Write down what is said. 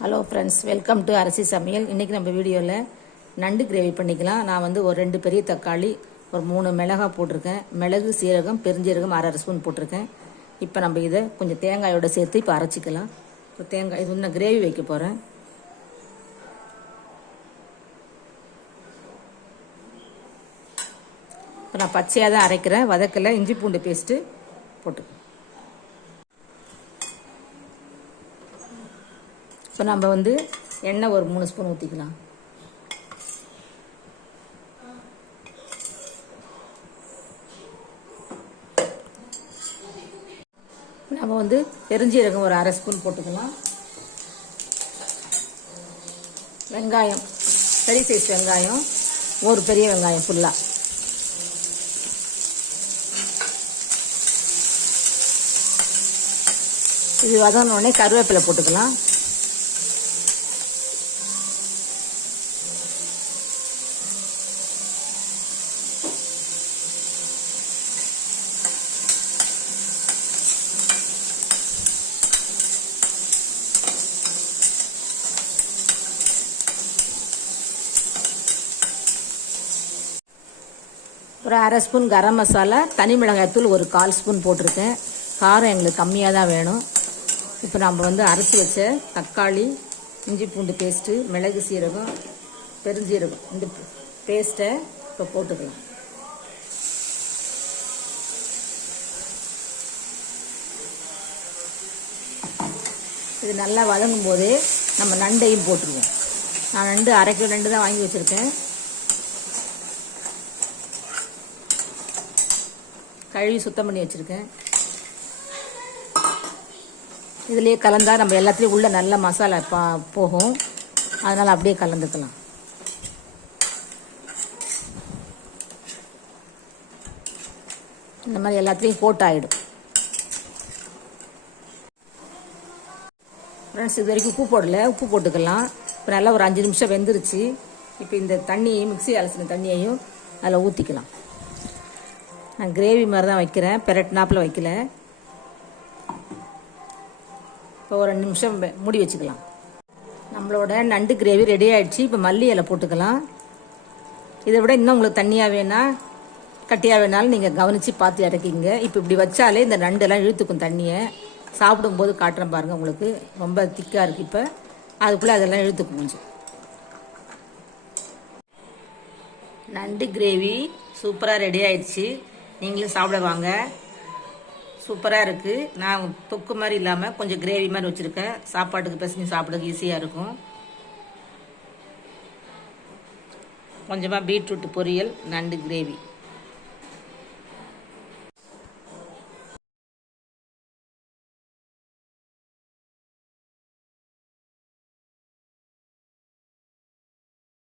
Hello friends welcome to அரிசி சமையல் இன்றைக்கி நம்ம வீடியோவில் நண்டு கிரேவி பண்ணிக்கலாம். நான் வந்து ஒரு ரெண்டு பெரிய தக்காளி ஒரு மூணு மிளகாய் போட்டிருக்கேன். மிளகு சீரகம் பெருஞ்சீரகம் அரை அரை ஸ்பூன் போட்டிருக்கேன். இப்போ நம்ம இதை கொஞ்சம் தேங்காயோட சேர்த்து இப்போ அரைச்சிக்கலாம். இப்போ தேங்காய் இது நான் கிரேவி வைக்க போகிறேன் இப்போ நான் பச்சையாக தான் அரைக்கிறேன். வதக்கல இஞ்சி பூண்டு பேஸ்ட்டு போட்டுக்கேன் இப்போ நம்ம வந்து எண்ணெய் ஒரு மூணு ஸ்பூன் ஊற்றிக்கலாம் நம்ம வந்து பெருஞ்சீரகம் ஒரு அரை ஸ்பூன் போட்டுக்கலாம். வெங்காயம் பெரிய சைஸ் வெங்காயம் ஒரு பெரிய வெங்காயம் ஃபுல்லாக இது வதங்கினோடனே கருவேப்பிலை போட்டுக்கலாம். ஒரு அரை ஸ்பூன் கரம் மசாலா தனி மிளகாய்த்தூள் ஒரு கால் ஸ்பூன் போட்டிருக்கேன். காரம் எங்களுக்கு கம்மியாக தான் வேணும். இப்போ நம்ம வந்து அரைச்சி வச்ச தக்காளி இஞ்சி பூண்டு பேஸ்ட்டு மிளகு சீரகம் பெருஞ்சீரகம் இந்த பேஸ்ட்டை இப்போ போட்டுக்கலாம். இது நல்லா வதங்கும் போதே நம்ம நண்டையும் போட்டுருவோம். நான் நண்டு அரை கிலோ நண்டு தான் வாங்கி வச்சுருக்கேன். கழுவி சுத்தம் பண்ணி வச்சுருக்கேன். இதுலேயே கலந்தால் நம்ம எல்லாத்துலேயும் உள்ள நல்ல மசாலா பா போகும். அதனால் அப்படியே கலந்துக்கலாம். இந்த மாதிரி எல்லாத்துலேயும் போட்டு ஆகிடும் ஃப்ரெண்ட்ஸ் இது வரைக்கும் உப்பு போடல. உப்பு போட்டுக்கலாம். இப்போ நல்லா ஒரு அஞ்சு நிமிஷம் வெந்துருச்சு. இப்போ இந்த தண்ணியையும் மிக்ஸி அலசின தண்ணியையும் அதில் ஊற்றிக்கலாம் நான் கிரேவி மாதிரி தான் வைக்கிறேன். பெரட்னாப்பில் வைக்கல. இப்போ ஒரு ரெண்டு நிமிஷம் மூடி வச்சுக்கலாம். நம்மளோட நண்டு கிரேவி ரெடி ஆயிடுச்சு. இப்போ மல்லி இலை போட்டுக்கலாம். இதை விட இன்னும் உங்களுக்கு தண்ணியாக வேணா கட்டியாக வேணாலும் நீங்கள் கவனித்து பார்த்து இறக்கிங்க இப்போ இப்படி வச்சாலே இந்த நண்டெல்லாம் இழுத்துக்கும் தண்ணியை. சாப்பிடும்போது காட்டுறேன் பாருங்கள் உங்களுக்கு. ரொம்ப திக்காக இருக்குது இப்போ. அதுக்குள்ளே அதெல்லாம் இழுத்துக்கும் கொஞ்சம். நண்டு கிரேவி சூப்பராக ரெடி ஆயிடுச்சு. நீங்களும் சாப்பிட வாங்க. சூப்பராக இருக்குது நான் தொக்கு மாதிரி இல்லாமல் கொஞ்சம் கிரேவி மாதிரி வச்சுருக்கேன். சாப்பாட்டுக்கு பிசைஞ்சு சாப்பிடுறதுக்கு ஈஸியாக இருக்கும். கொஞ்சமாக பீட்ரூட் பொரியல் நண்டு கிரேவி